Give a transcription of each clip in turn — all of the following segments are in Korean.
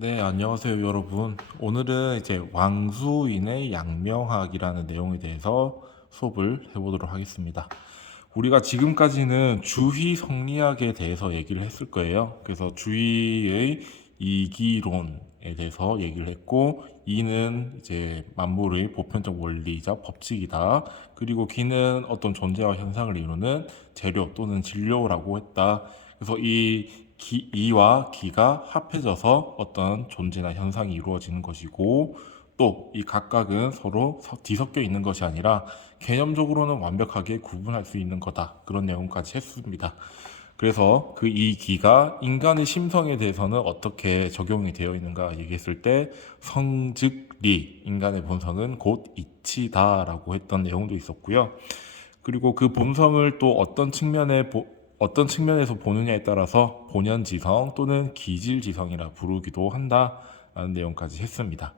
네, 안녕하세요, 여러분. 오늘은 이제 왕수인의 양명학이라는 내용에 대해서 수업을 해보도록 하겠습니다. 우리가 지금까지는 주의 성리학에 대해서 얘기를 했을 거예요. 그래서 주의의 이기론에 대해서 얘기를 했고, 이는 이제 만물의 보편적 원리이자 법칙이다. 그리고 기는 어떤 존재와 현상을 이루는 재료 또는 진료라고 했다. 그래서 이와 기가 합해져서 어떤 존재나 현상이 이루어지는 것이고, 또 이 각각은 서로 뒤섞여 있는 것이 아니라 개념적으로는 완벽하게 구분할 수 있는 거다. 그런 내용까지 했습니다. 그래서 그 이 기가 인간의 심성에 대해서는 어떻게 적용이 되어 있는가 얘기했을 때 성즉리, 인간의 본성은 곧 이치다라고 했던 내용도 있었고요. 그리고 그 본성을 또 어떤 측면에서 보느냐에 따라서 본연지성 또는 기질지성이라 부르기도 한다라는 내용까지 했습니다.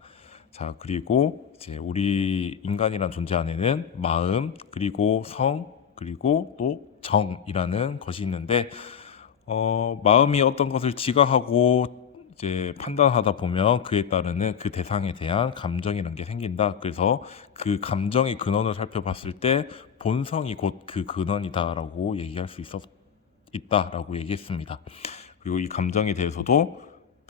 자, 그리고 이제 우리 인간이란 존재 안에는 마음, 그리고 성, 그리고 또 정이라는 것이 있는데, 마음이 어떤 것을 지각하고 이제 판단하다 보면 그에 따르는 그 대상에 대한 감정이라는 게 생긴다. 그래서 그 감정의 근원을 살펴봤을 때 본성이 곧 그 근원이다라고 얘기할 수 있다라고 얘기했습니다. 그리고 이 감정에 대해서도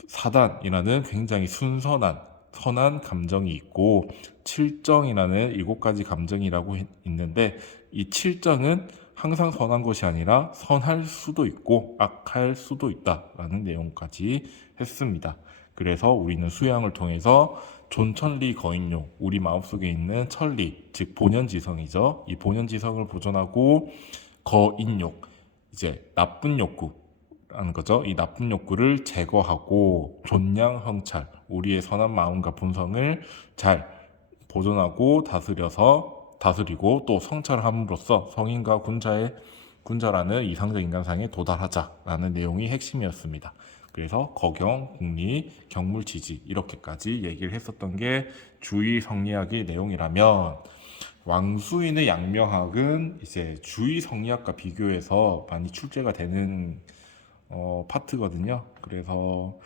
사단이라는 굉장히 선한 감정이 있고 칠정이라는 7가지 감정이라고 있는데, 이 칠정은 항상 선한 것이 아니라 선할 수도 있고 악할 수도 있다라는 내용까지 했습니다. 그래서 우리는 수양을 통해서 존천리 거인용, 우리 마음속에 있는 천리, 즉 본연지성이죠. 이 본연지성을 보존하고 거인욕, 이제 나쁜 욕구라는 거죠. 이 나쁜 욕구를 제거하고 존양형찰, 우리의 선한 마음과 본성을 잘 보존하고 다스리고 또 성찰함으로써 성인과 군자라는 이상적 인간상에 도달하자라는 내용이 핵심이었습니다. 그래서 거경, 국리, 경물지지 이렇게까지 얘기를 했었던 게 주의 성리학의 내용이라면, 왕수인의 양명학은 이제 주의 성리학과 비교해서 많이 출제가 되는 파트거든요. 그래서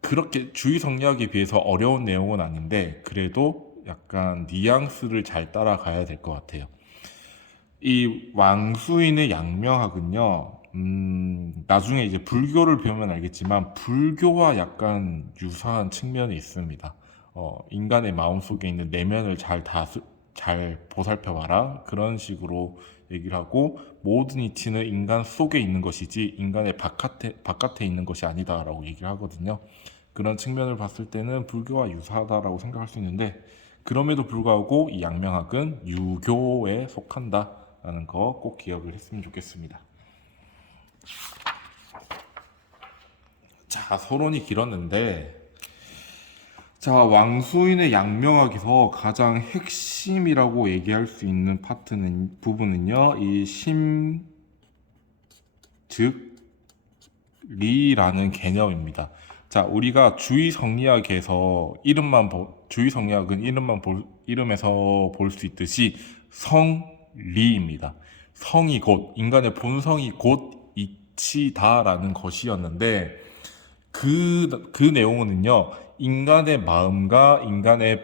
그렇게 주의 성리학에 비해서 어려운 내용은 아닌데, 그래도 약간 뉘앙스를 잘 따라가야 될 것 같아요. 이 왕수인의 양명학은요, 나중에 이제 불교를 배우면 알겠지만 불교와 약간 유사한 측면이 있습니다. 인간의 마음속에 있는 내면을 잘 보살펴봐라, 그런 식으로 얘기를 하고, 모든 이치는 인간 속에 있는 것이지 인간의 바깥에 있는 것이 아니다라고 얘기를 하거든요. 그런 측면을 봤을 때는 불교와 유사하다라고 생각할 수 있는데, 그럼에도 불구하고 이 양명학은 유교에 속한다라는 거 꼭 기억을 했으면 좋겠습니다. 자, 서론이 길었는데, 자, 왕수인의 양명학에서 가장 핵심이라고 얘기할 수 있는 부분은요, 이 즉, 리라는 개념입니다. 자, 우리가 주의 성리학은 이름에서 볼 수 있듯이 성리입니다. 인간의 본성이 곧 이치다라는 것이었는데, 그 내용은요, 인간의 마음과 인간의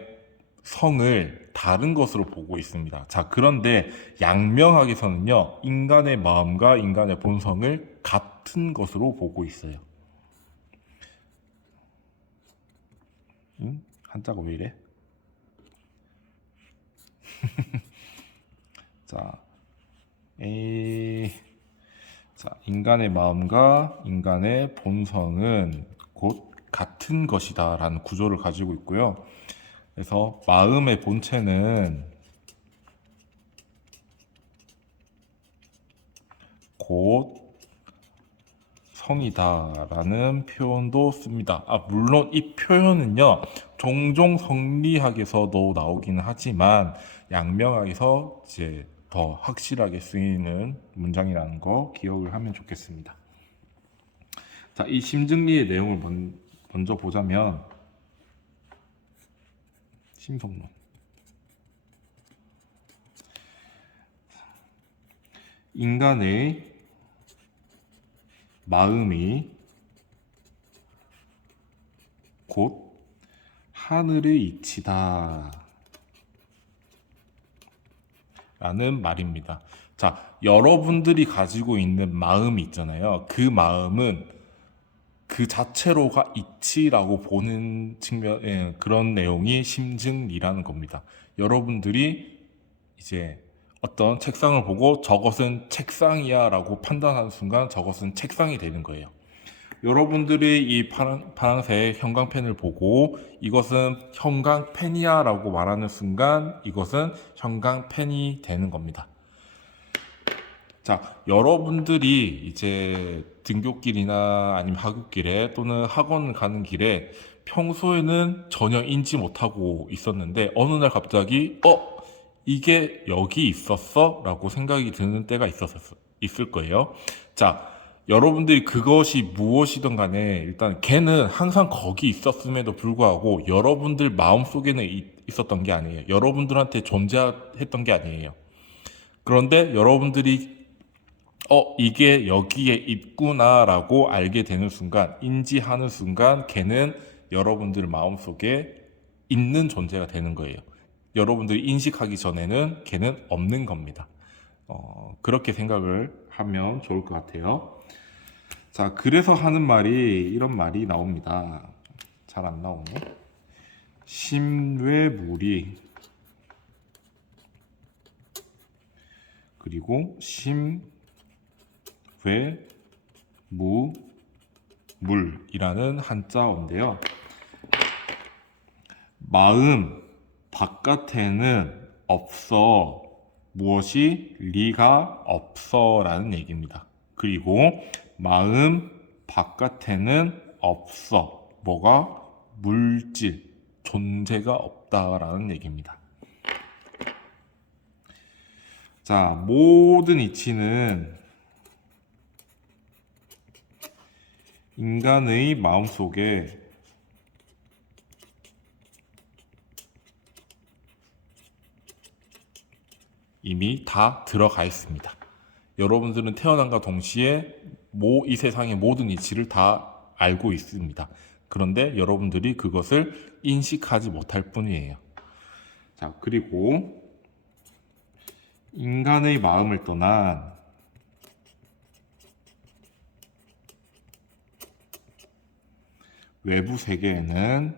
성을 다른 것으로 보고 있습니다. 자, 그런데 양명학에서는요, 인간의 마음과 인간의 본성을 같은 것으로 보고 있어요. 한자가 왜 이래? 자, 에... 인간의 마음과 인간의 본성은 곧 같은 것이다라는 구조를 가지고 있고요. 그래서 마음의 본체는 곧 성이다라는 표현도 씁니다. 물론 이 표현은요, 종종 성리학에서도 나오기는 하지만 양명학에서 이제 더 확실하게 쓰이는 문장이라는 거 기억을 하면 좋겠습니다. 자, 이 심증리의 내용을 먼저 보자면, 심성론. 인간의 마음이 곧 하늘의 이치다 라는 말입니다. 자, 여러분들이 가지고 있는 마음이 있잖아요. 그 마음은 그 자체로가 이치라고 보는 측면, 그런 내용이 심증리라는 겁니다. 여러분들이 이제 어떤 책상을 보고 저것은 책상이야 라고 판단하는 순간 저것은 책상이 되는 거예요. 여러분들이 이 파란색 형광펜을 보고 이것은 형광펜이야 라고 말하는 순간 이것은 형광펜이 되는 겁니다. 자, 여러분들이 이제 등굣길이나 아니면 하굣길에 또는 학원 가는 길에 평소에는 전혀 인지 못하고 있었는데 어느 날 갑자기 이게 여기 있었어? 라고 생각이 드는 때가 있을 거예요. 자, 여러분들이 그것이 무엇이든 간에 일단 걔는 항상 거기 있었음에도 불구하고 여러분들 마음속에는 있었던 게 아니에요. 여러분들한테 존재했던 게 아니에요. 그런데 여러분들이 이게 여기에 있구나라고 알게 되는 순간, 인지하는 순간 걔는 여러분들 마음속에 있는 존재가 되는 거예요. 여러분들이 인식하기 전에는 걔는 없는 겁니다. 그렇게 생각을 하면 좋을 것 같아요. 자, 그래서 하는 말이 이런 말이 나옵니다. 잘 안 나오네. 심외무리 그리고 심외무물이라는 한자어인데요. 마음 바깥에는 없어 무엇이 리가 없어 라는 얘기입니다. 그리고 마음 바깥에는 없어 뭐가 물질 존재가 없다라는 얘기입니다. 자, 모든 이치는 인간의 마음속에 이미 다 들어가 있습니다. 여러분들은 태어남과 동시에 이 세상의 모든 이치를 다 알고 있습니다. 그런데 여러분들이 그것을 인식하지 못할 뿐이에요. 자, 그리고 인간의 마음을 떠난 외부 세계에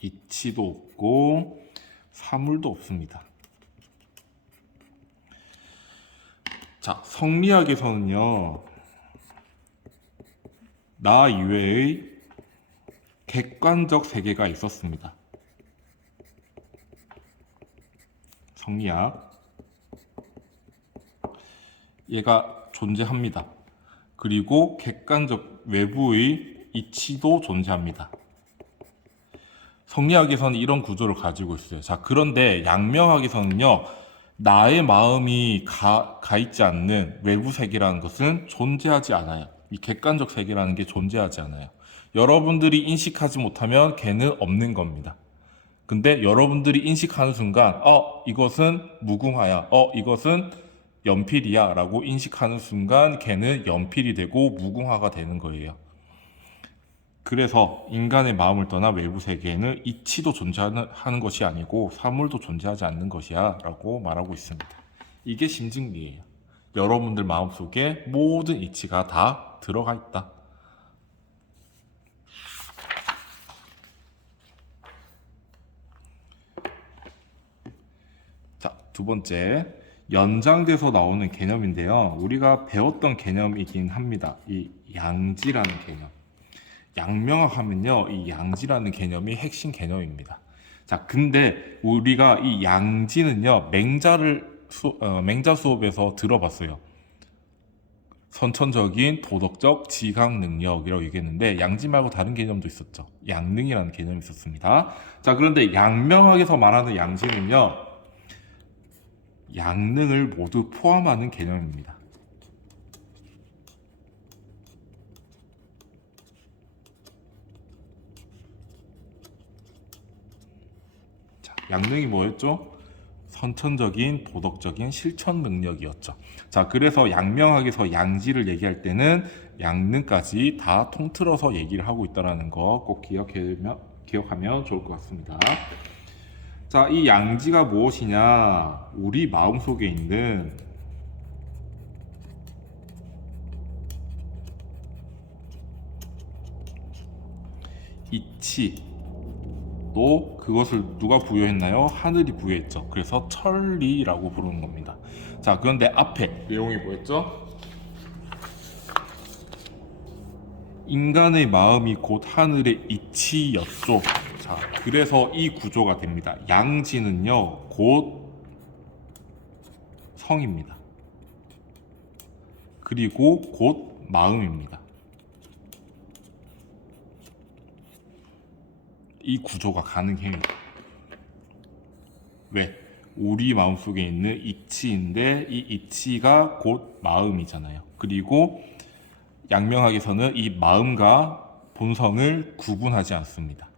이치도 없고 사물도 없습니다. 자, 성리학에서는요, 나 이외의 객관적 세계가 있었습니다. 성리학. 얘가 존재합니다. 그리고 객관적 외부의 이치도 존재합니다. 성리학에서는 이런 구조를 가지고 있어요. 자, 그런데 양명학에서는요, 나의 마음이 가 있지 않는 외부 세계라는 것은 존재하지 않아요. 이 객관적 세계라는 게 존재하지 않아요. 여러분들이 인식하지 못하면 걔는 없는 겁니다. 근데 여러분들이 인식하는 순간, 이것은 무궁화야. 이것은 연필이야. 라고 인식하는 순간 걔는 연필이 되고 무궁화가 되는 거예요. 그래서 인간의 마음을 떠나 외부 세계에는 이치도 존재하는 것이 아니고 사물도 존재하지 않는 것이야 라고 말하고 있습니다. 이게 심증리예요. 여러분들 마음속에 모든 이치가 다 들어가 있다. 자, 두 번째, 연장돼서 나오는 개념인데요. 우리가 배웠던 개념이긴 합니다. 이 양지라는 개념. 양명학 하면요, 이 양지라는 개념이 핵심 개념입니다. 자, 근데 우리가 이 양지는요, 맹자 수업에서 들어봤어요. 선천적인 도덕적 지각 능력이라고 얘기했는데 양지 말고 다른 개념도 있었죠. 양능이라는 개념이 있었습니다. 자, 그런데 양명학에서 말하는 양지는요, 양능을 모두 포함하는 개념입니다. 양능이 뭐였죠? 선천적인, 도덕적인 실천 능력이었죠. 자, 그래서 양명학에서 양지를 얘기할 때는 양능까지 다 통틀어서 얘기를 하고 있다는 거 꼭 기억하면 좋을 것 같습니다. 자, 이 양지가 무엇이냐? 우리 마음속에 있는 이치, 또 그것을 누가 부여했나요? 하늘이 부여했죠. 그래서 천리라고 부르는 겁니다. 자, 그런데 앞에 내용이 뭐였죠? 인간의 마음이 곧 하늘의 이치였죠. 자, 그래서 이 구조가 됩니다. 양지는요, 곧 성입니다. 그리고 곧 마음입니다. 이 구조가 가능해요. 왜? 우리 마음속에 있는 이치인데 이 이치가 곧 마음이잖아요. 그리고 양명학에서는 이 마음과 본성을 구분하지 않습니다.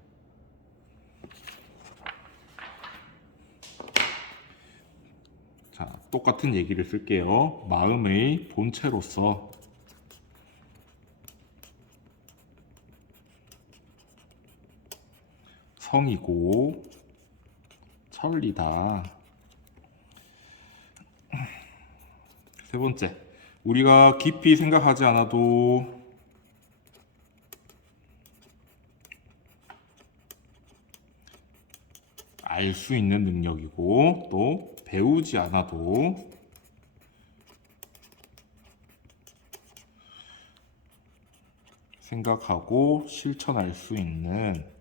자, 똑같은 얘기를 쓸게요. 마음의 본체로서 성이고 천리다. 세 번째, 우리가 깊이 생각하지 않아도 알 수 있는 능력이고, 또 배우지 않아도 생각하고 실천할 수 있는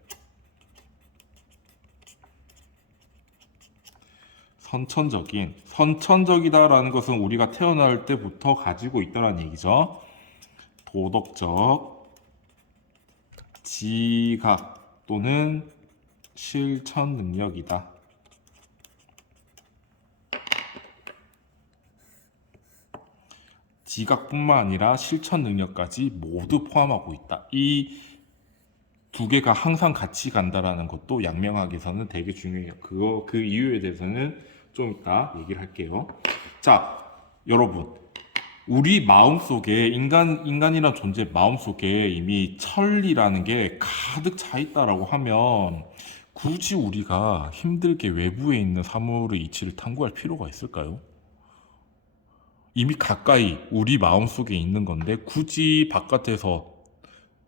선천적이다라는 것은 우리가 태어날 때부터 가지고 있다는 얘기죠. 도덕적 지각 또는 실천 능력이다. 지각뿐만 아니라 실천 능력까지 모두 포함하고 있다. 이 두 개가 항상 같이 간다라는 것도 양명학에서는 되게 중요해요. 그 이유에 대해서는 좀 이따 얘기를 할게요. 자, 여러분, 우리 마음속에 인간이란 존재 마음속에 이미 천리라는 게 가득 차 있다라고 하면 굳이 우리가 힘들게 외부에 있는 사물의 이치를 탐구할 필요가 있을까요? 이미 가까이 우리 마음속에 있는 건데 굳이 바깥에서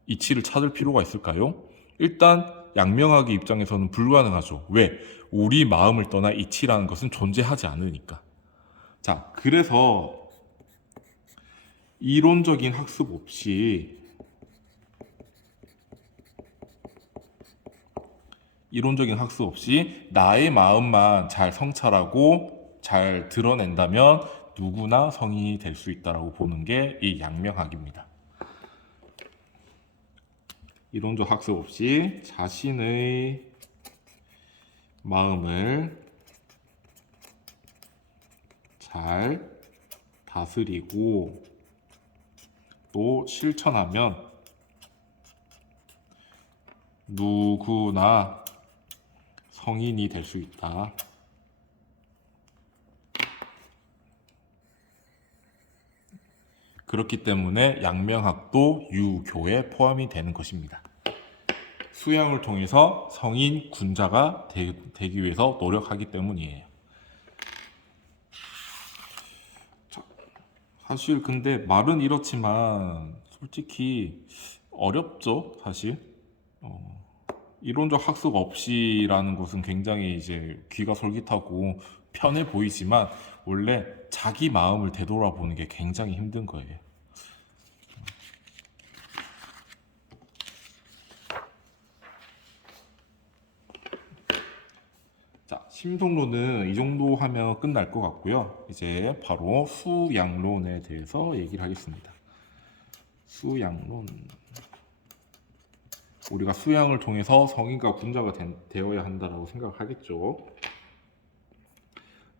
이치를 찾을 필요가 있을까요? 일단 양명학의 입장에서는 불가능하죠. 왜? 우리 마음을 떠나 이치라는 것은 존재하지 않으니까. 자, 그래서 이론적인 학습 없이 나의 마음만 잘 성찰하고 잘 드러낸다면 누구나 성인이 될 수 있다라고 보는 게 이 양명학입니다. 이론적 학습 없이 자신의 마음을 잘 다스리고 또 실천하면 누구나 성인이 될 수 있다. 그렇기 때문에 양명학도 유교에 포함이 되는 것입니다. 수양을 통해서 성인 군자가 되기 위해서 노력하기 때문이에요. 자, 사실 근데 말은 이렇지만 솔직히 어렵죠, 사실. 이론적 학습 없이라는 것은 굉장히 이제 귀가 솔깃하고 편해 보이지만 원래 자기 마음을 되돌아보는 게 굉장히 힘든 거예요. 자, 심성론은 이 정도 하면 끝날 것 같고요. 이제 바로 수양론에 대해서 얘기를 하겠습니다. 수양론. 우리가 수양을 통해서 성인과 군자가 되어야 한다라고 생각하겠죠.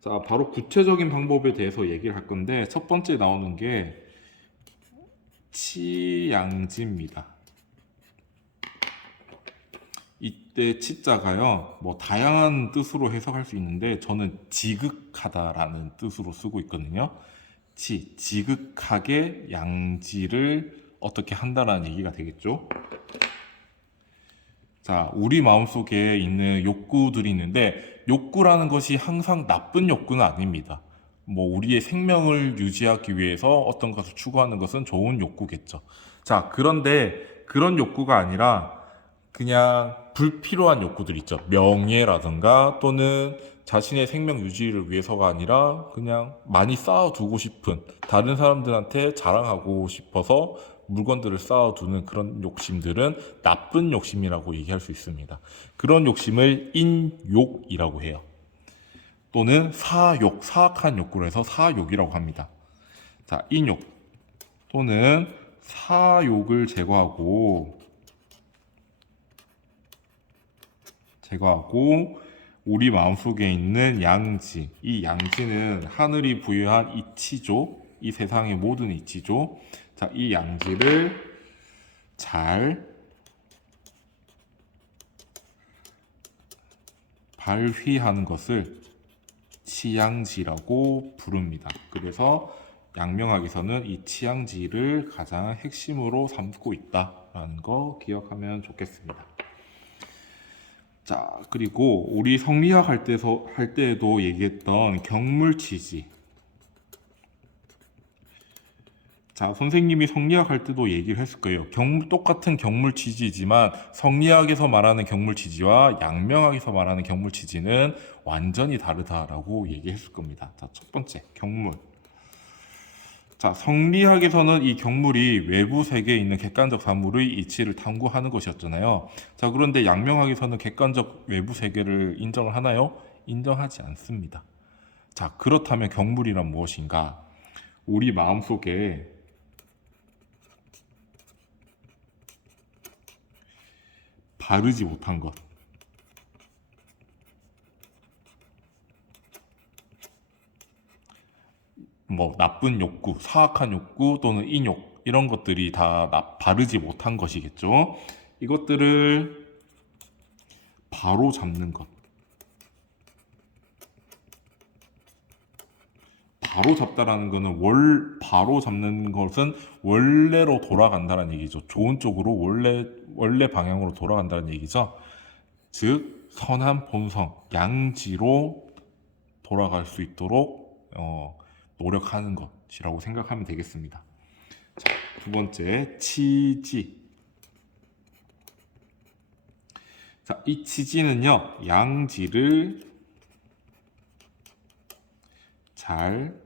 자, 바로 구체적인 방법에 대해서 얘기를 할 건데 첫 번째 나오는 게 치양지입니다. 이때 치자가요, 뭐 다양한 뜻으로 해석할 수 있는데 저는 지극하다라는 뜻으로 쓰고 있거든요. 지극하게 양지를 어떻게 한다라는 얘기가 되겠죠. 자, 우리 마음속에 있는 욕구들이 있는데 욕구라는 것이 항상 나쁜 욕구는 아닙니다. 뭐 우리의 생명을 유지하기 위해서 어떤 것을 추구하는 것은 좋은 욕구겠죠. 자, 그런데 그런 욕구가 아니라 그냥 불필요한 욕구들 있죠. 명예라든가 또는 자신의 생명 유지를 위해서가 아니라 그냥 많이 쌓아두고 싶은, 다른 사람들한테 자랑하고 싶어서 물건들을 쌓아두는 그런 욕심들은 나쁜 욕심이라고 얘기할 수 있습니다. 그런 욕심을 인욕이라고 해요. 또는 사욕, 사악한 욕구로 해서 사욕이라고 합니다. 자, 인욕 또는 사욕을 제거하고 우리 마음속에 있는 양지, 이 양지는 하늘이 부여한 이치죠. 이 세상의 모든 이치죠. 자, 이 양지를 잘 발휘하는 것을 치양지라고 부릅니다. 그래서 양명학에서는 이 치양지를 가장 핵심으로 삼고 있다라는 거 기억하면 좋겠습니다. 자, 그리고 우리 성리학 할 때에도 얘기했던 경물치지. 자, 선생님이 성리학 할 때도 얘기를 했을 거예요. 똑같은 경물치지지만 성리학에서 말하는 경물치지와 양명학에서 말하는 경물치지는 완전히 다르다라고 얘기했을 겁니다. 자, 첫 번째, 경물. 자, 성리학에서는 이 경물이 외부 세계에 있는 객관적 사물의 이치를 탐구하는 것이었잖아요. 자, 그런데 양명학에서는 객관적 외부 세계를 인정을 하나요? 인정하지 않습니다. 자, 그렇다면 경물이란 무엇인가? 우리 마음속에 바르지 못한 것, 뭐 나쁜 욕구, 사악한 욕구 또는 인욕 이런 것들이 다 바르지 못한 것이겠죠. 이것들을 바로 잡는 것. 바로 잡다라는 거는 바로 잡는 것은 원래로 돌아간다는 얘기죠. 좋은 쪽으로 원래 방향으로 돌아간다는 얘기죠. 즉 선한 본성, 양지로 돌아갈 수 있도록 노력하는 것이라고 생각하면 되겠습니다. 자, 두 번째, 치지. 자, 이 치지는요, 양지를 잘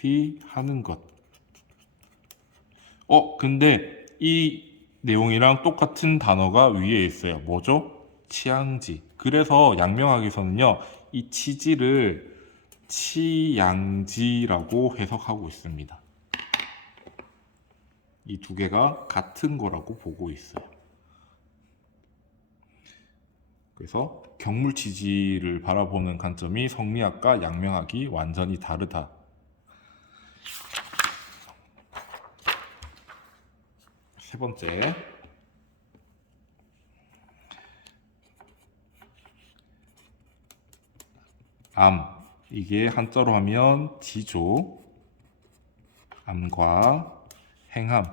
발휘하는 것. 근데 이 내용이랑 똑같은 단어가 위에 있어요. 뭐죠? 치양지. 그래서 양명학에서는요, 이 치지를 치양지라고 해석하고 있습니다. 이 두 개가 같은 거라고 보고 있어요. 그래서 경물치지를 바라보는 관점이 성리학과 양명학이 완전히 다르다. 세 번째, 암. 이게 한자로 하면 지조. 암과 행함.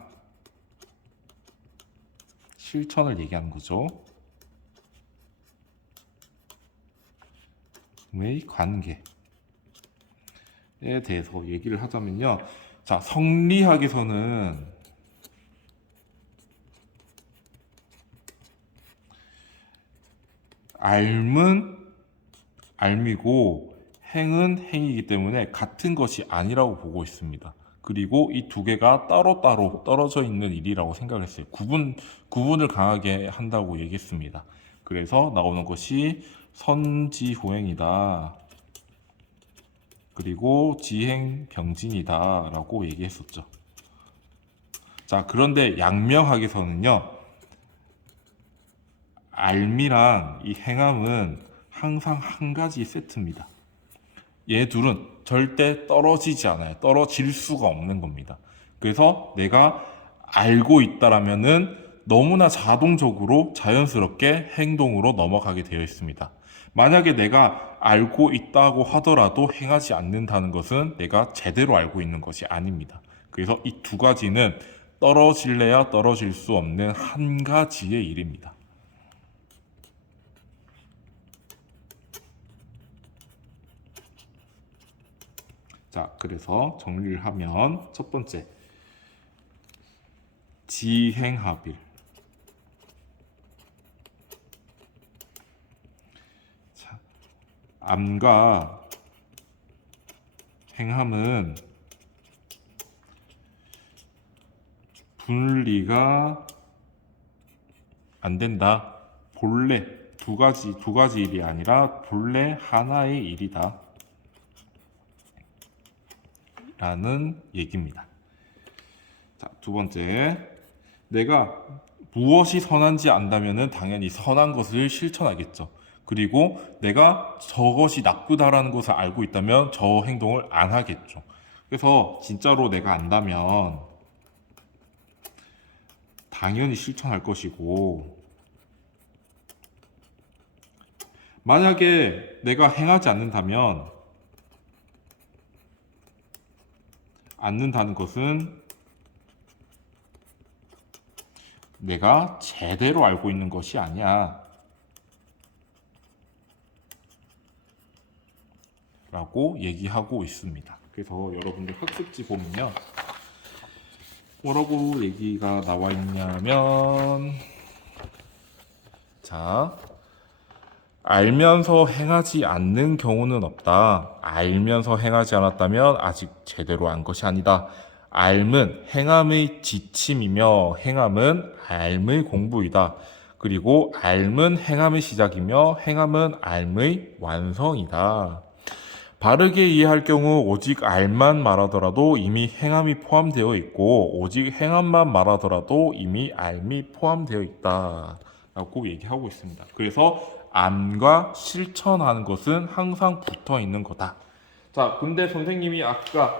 실천을 얘기하는 거죠. 의 관계에 대해서 얘기를 하자면요. 자, 성리학에서는 알은 알미고 행은 행이기 때문에 같은 것이 아니라고 보고 있습니다. 그리고 이 두 개가 따로따로 떨어져 있는 일이라고 생각을 했어요. 구분을 강하게 한다고 얘기했습니다. 그래서 나오는 것이 선지후행이다. 그리고 지행병진이다 라고 얘기했었죠. 자, 그런데 양명학에서는요, 알미랑 이 행함은 항상 한 가지 세트입니다. 얘 둘은 절대 떨어지지 않아요. 떨어질 수가 없는 겁니다. 그래서 내가 알고 있다라면은 너무나 자동적으로 자연스럽게 행동으로 넘어가게 되어 있습니다. 만약에 내가 알고 있다고 하더라도 행하지 않는다는 것은 내가 제대로 알고 있는 것이 아닙니다. 그래서 이 두 가지는 떨어질래야 떨어질 수 없는 한 가지의 일입니다. 자, 그래서 정리를 하면 첫 번째, 지행합일. 자, 암과 행함은 분리가 안 된다. 본래 두 가지 일이 아니라 본래 하나의 일이다. 라는 얘기입니다. 자, 두 번째, 내가 무엇이 선한지 안다면은 당연히 선한 것을 실천하겠죠. 그리고 내가 저것이 나쁘다라는 것을 알고 있다면 저 행동을 안 하겠죠. 그래서 진짜로 내가 안다면 당연히 실천할 것이고, 만약에 내가 행하지 않는다는 것은 내가 제대로 알고 있는 것이 아니야 라고 얘기하고 있습니다. 그래서 여러분들 학습지 보면요, 뭐라고 얘기가 나와 있냐면, 자, 알면서 행하지 않는 경우는 없다. 알면서 행하지 않았다면 아직 제대로 안 것이 아니다. 알은 행함의 지침이며 행함은 알의 공부이다. 그리고 알은 행함의 시작이며 행함은 알의 완성이다. 바르게 이해할 경우 오직 알만 말하더라도 이미 행함이 포함되어 있고 오직 행함만 말하더라도 이미 알이 포함되어 있다 라고 얘기하고 있습니다. 그래서 암과 실천하는 것은 항상 붙어 있는 거다. 자, 근데 선생님이 아까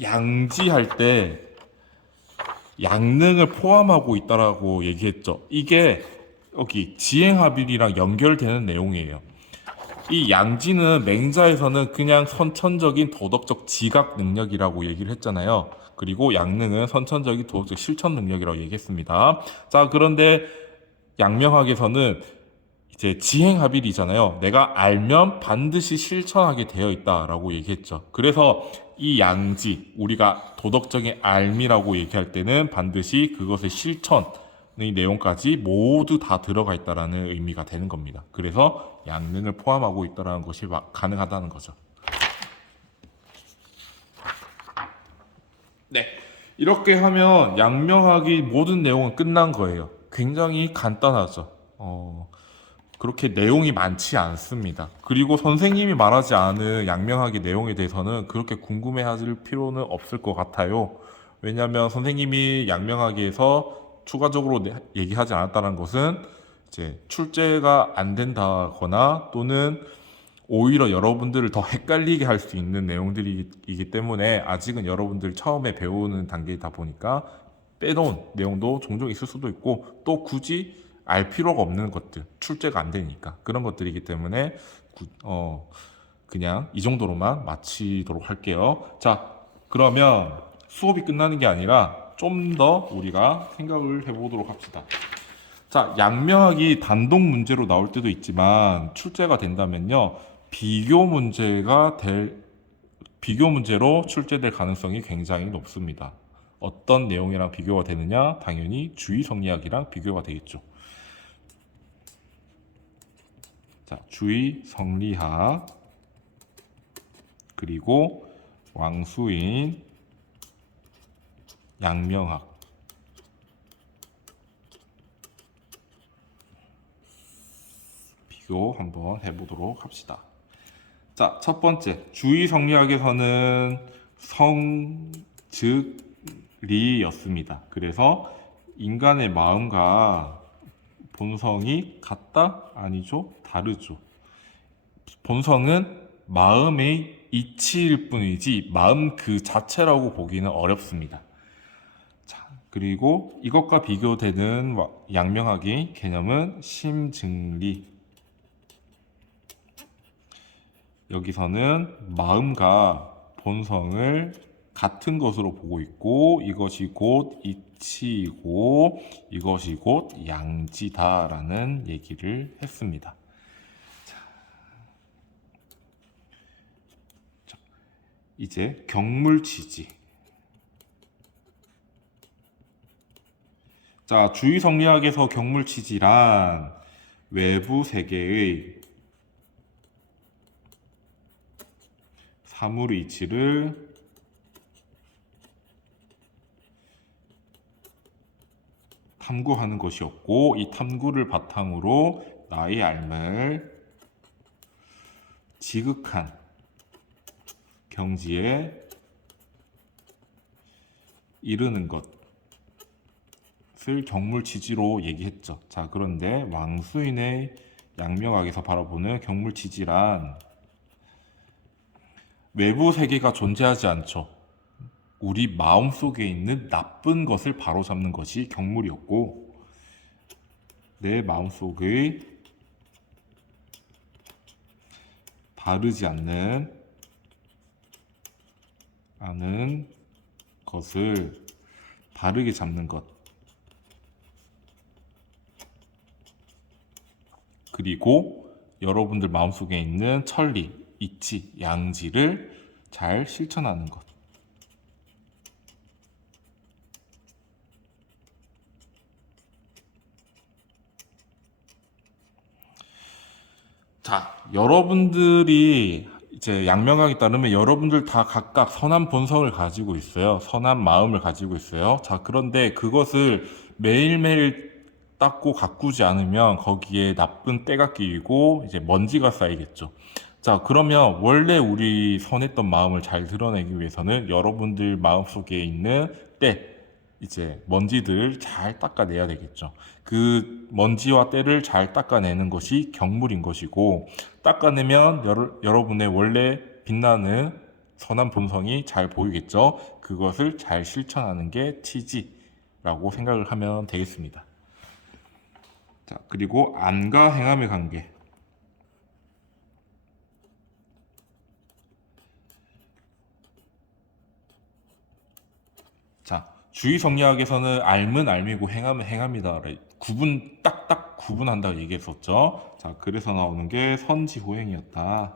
양지할 때 양능을 포함하고 있다라고 얘기했죠. 이게 여기 지행합일이랑 연결되는 내용이에요. 이 양지는 맹자에서는 그냥 선천적인 도덕적 지각 능력이라고 얘기를 했잖아요. 그리고 양능은 선천적인 도덕적 실천 능력이라고 얘기했습니다. 자, 그런데 양명학에서는 이제 지행합일이잖아요. 내가 알면 반드시 실천하게 되어 있다라고 얘기했죠. 그래서 이 양지, 우리가 도덕적인 알미라고 얘기할 때는 반드시 그것의 실천의 내용까지 모두 다 들어가 있다라는 의미가 되는 겁니다. 그래서 양능을 포함하고 있다라는 것이 가능하다는 거죠. 네, 이렇게 하면 양명학의 모든 내용은 끝난 거예요. 굉장히 간단하죠. 그렇게 내용이 많지 않습니다. 그리고 선생님이 말하지 않은 양명학의 내용에 대해서는 그렇게 궁금해하실 필요는 없을 것 같아요. 왜냐하면 선생님이 양명학에서 추가적으로 얘기하지 않았다는 것은 이제 출제가 안 된다거나 또는 오히려 여러분들을 더 헷갈리게 할 수 있는 내용들이기 때문에 아직은 여러분들 처음에 배우는 단계이다 보니까 빼놓은 내용도 종종 있을 수도 있고 또 굳이 알 필요가 없는 것들, 출제가 안 되니까 그런 것들이기 때문에 그냥 이 정도로만 마치도록 할게요. 자, 그러면 수업이 끝나는 게 아니라 좀 더 우리가 생각을 해보도록 합시다. 자, 양명학이 단독 문제로 나올 때도 있지만 출제가 된다면요, 비교 문제로 출제될 가능성이 굉장히 높습니다. 어떤 내용이랑 비교가 되느냐? 당연히 주의 성리학이랑 비교가 되겠죠. 자, 주의 성리학 그리고 왕수인 양명학. 비교 한번 해보도록 합시다. 자, 첫 번째, 주의 성리학에서는 성, 즉, 리였습니다. 그래서 인간의 마음과 본성이 같다? 아니죠? 다르죠. 본성은 마음의 이치일 뿐이지 마음 그 자체라고 보기는 어렵습니다. 자, 그리고 이것과 비교되는 양명하기 개념은 심증리. 여기서는 마음과 본성을 같은 것으로 보고 있고 이것이 곧 이치이고 이것이 곧 양지다라는 얘기를 했습니다. 자, 이제 경물치지. 자, 주의성리학에서 경물치지란 외부 세계의 사물의 이치를 탐구하는 것이었고 이 탐구를 바탕으로 나의 삶을 지극한 경지에 이르는 것을 경물치지로 얘기했죠. 자, 그런데 왕수인의 양명학에서 바라보는 경물치지란 외부 세계가 존재하지 않죠. 우리 마음속에 있는 나쁜 것을 바로잡는 것이 경물이었고 내 마음속의 바르지 않는 것을 바르게 잡는 것, 그리고 여러분들 마음속에 있는 천리, 이치, 양지를 잘 실천하는 것. 자, 여러분들이 이제 양명학에 따르면 여러분들 다 각각 선한 본성을 가지고 있어요. 선한 마음을 가지고 있어요. 자, 그런데 그것을 매일매일 닦고 가꾸지 않으면 거기에 나쁜 때가 끼이고 이제 먼지가 쌓이겠죠. 자, 그러면 원래 우리 선했던 마음을 잘 드러내기 위해서는 여러분들 마음속에 있는 때, 이제 먼지들 잘 닦아내야 되겠죠. 그 먼지와 때를 잘 닦아내는 것이 경물인 것이고, 닦아내면 여러분의 원래 빛나는 선한 본성이 잘 보이겠죠. 그것을 잘 실천하는 게 치지라고 생각을 하면 되겠습니다. 자, 그리고 안과 행함의 관계. 자, 주의성리학에서는 알면 알미고 행함은 행함이다. 딱딱 구분한다고 얘기했었죠. 자, 그래서 나오는 게 선지호행이었다.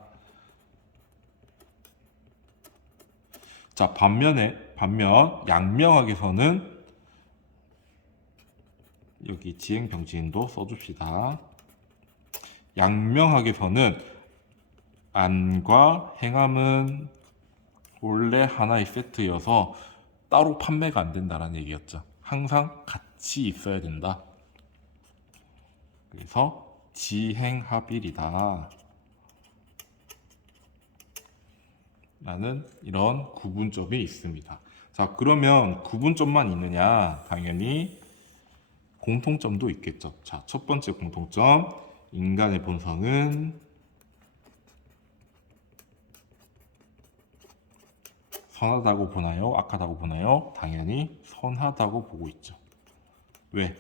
자, 반면 양명학에서는 여기 지행병지인도 써줍시다. 양명학에서는 안과 행함은 원래 하나의 세트여서 따로 판매가 안 된다라는 얘기였죠. 항상 같이 있어야 된다. 그래서 지행합일이다 라는 이런 구분점이 있습니다. 자, 그러면 구분점만 있느냐? 당연히 공통점도 있겠죠. 자, 첫 번째 공통점, 인간의 본성은 선하다고 보나요? 악하다고 보나요? 당연히 선하다고 보고 있죠. 왜?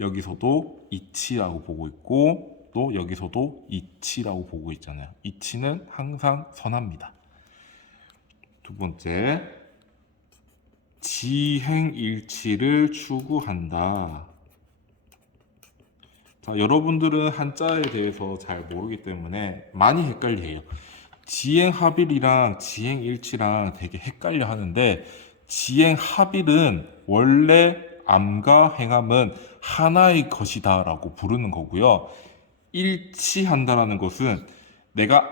여기서도 이치라고 보고 있고 또 여기서도 이치라고 보고 있잖아요. 이치는 항상 선합니다. 두 번째, 지행일치를 추구한다. 자, 여러분들은 한자에 대해서 잘 모르기 때문에 많이 헷갈려해요. 지행합일이랑 지행일치랑 되게 헷갈려 하는데, 지행합일은 원래 암과 행함은 하나의 것이다 라고 부르는 거고요. 일치한다라는 것은 내가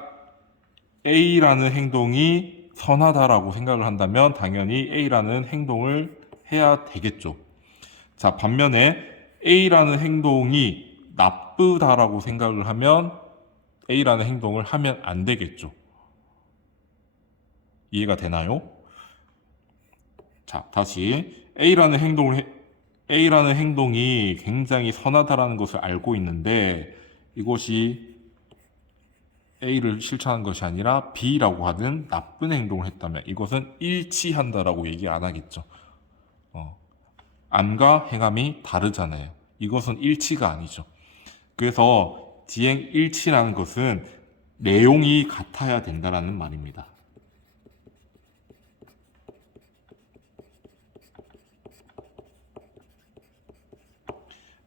A라는 행동이 선하다라고 생각을 한다면 당연히 A라는 행동을 해야 되겠죠. 자, 반면에 A라는 행동이 나쁘다라고 생각을 하면 A라는 행동을 하면 안 되겠죠. 이해가 되나요? 자, 다시 A라는 행동이 굉장히 선하다라는 것을 알고 있는데 이것이 A를 실천한 것이 아니라 B라고 하는 나쁜 행동을 했다면 이것은 일치한다라고 얘기 안 하겠죠. 암과 행함이 다르잖아요. 이것은 일치가 아니죠. 그래서 지행일치라는 것은 내용이 같아야 된다라는 말입니다.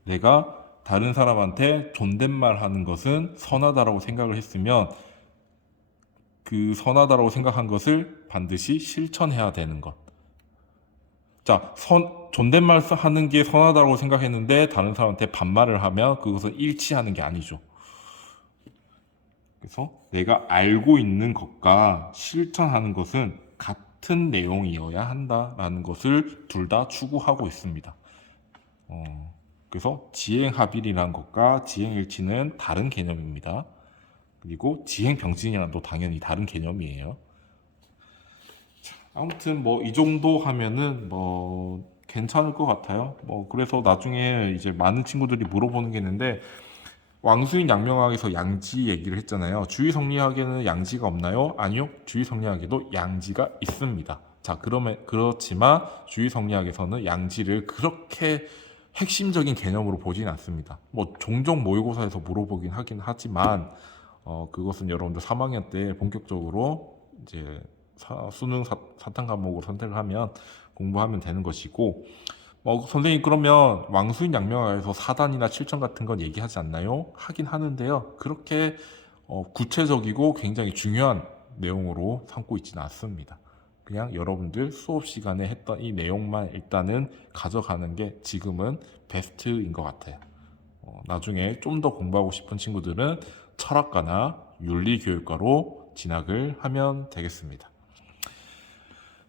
내가 다른 사람한테 존댓말 하는 것은 선하다라고 생각을 했으면 그 선하다라고 생각한 것을 반드시 실천해야 되는 것. 자, 존댓말 하는 게 선하다고 생각했는데 다른 사람한테 반말을 하면 그것은 일치하는 게 아니죠. 그래서 내가 알고 있는 것과 실천하는 것은 같은 내용이어야 한다라는 것을 둘 다 추구하고 있습니다. 그래서 지행합일이라는 것과 지행일치는 다른 개념입니다. 그리고 지행병진이랑도 당연히 다른 개념이에요. 아무튼 뭐 이 정도 하면은 뭐 괜찮을 것 같아요. 뭐 그래서 나중에 이제 많은 친구들이 물어보는 게 있는데 왕수인 양명학에서 양지 얘기를 했잖아요. 주의성리학에는 양지가 없나요? 아니요. 주의성리학에도 양지가 있습니다. 자, 그러면 그렇지만 주의성리학에서는 양지를 그렇게 핵심적인 개념으로 보진 않습니다. 뭐 종종 모의고사에서 물어보긴 하긴 하지만 그것은 여러분들 3학년 때 본격적으로 이제 수능 사탄 과목으로 선택을 하면 공부하면 되는 것이고 선생님 그러면 왕수인 양명학에서 사단이나 칠전 같은 건 얘기하지 않나요? 하긴 하는데요. 그렇게 구체적이고 굉장히 중요한 내용으로 삼고 있지는 않습니다. 그냥 여러분들 수업 시간에 했던 이 내용만 일단은 가져가는 게 지금은 베스트인 것 같아요. 나중에 좀 더 공부하고 싶은 친구들은 철학과나 윤리교육과로 진학을 하면 되겠습니다.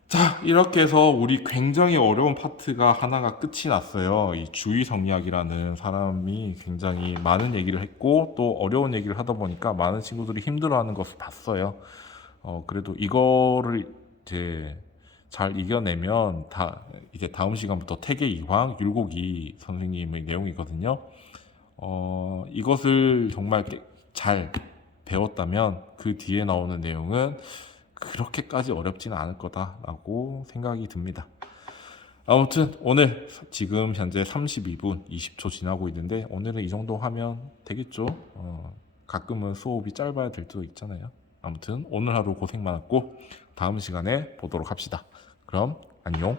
자, 이렇게 해서 우리 굉장히 어려운 파트가 하나가 끝이 났어요. 이 주의성리학이라는 사람이 굉장히 많은 얘기를 했고 또 어려운 얘기를 하다 보니까 많은 친구들이 힘들어하는 것을 봤어요. 그래도 이거를 이제 잘 이겨내면 이제 다음 시간부터 태계이황 율곡이 선생님의 내용이거든요. 이것을 정말 잘 배웠다면 그 뒤에 나오는 내용은 그렇게까지 어렵지는 않을 거다라고 생각이 듭니다. 아무튼 오늘 지금 현재 32분 20초 지나고 있는데 오늘은 이 정도 하면 되겠죠. 가끔은 수업이 짧아야 될 때도 있잖아요. 아무튼 오늘 하루 고생 많았고 다음 시간에 보도록 합시다. 그럼 안녕.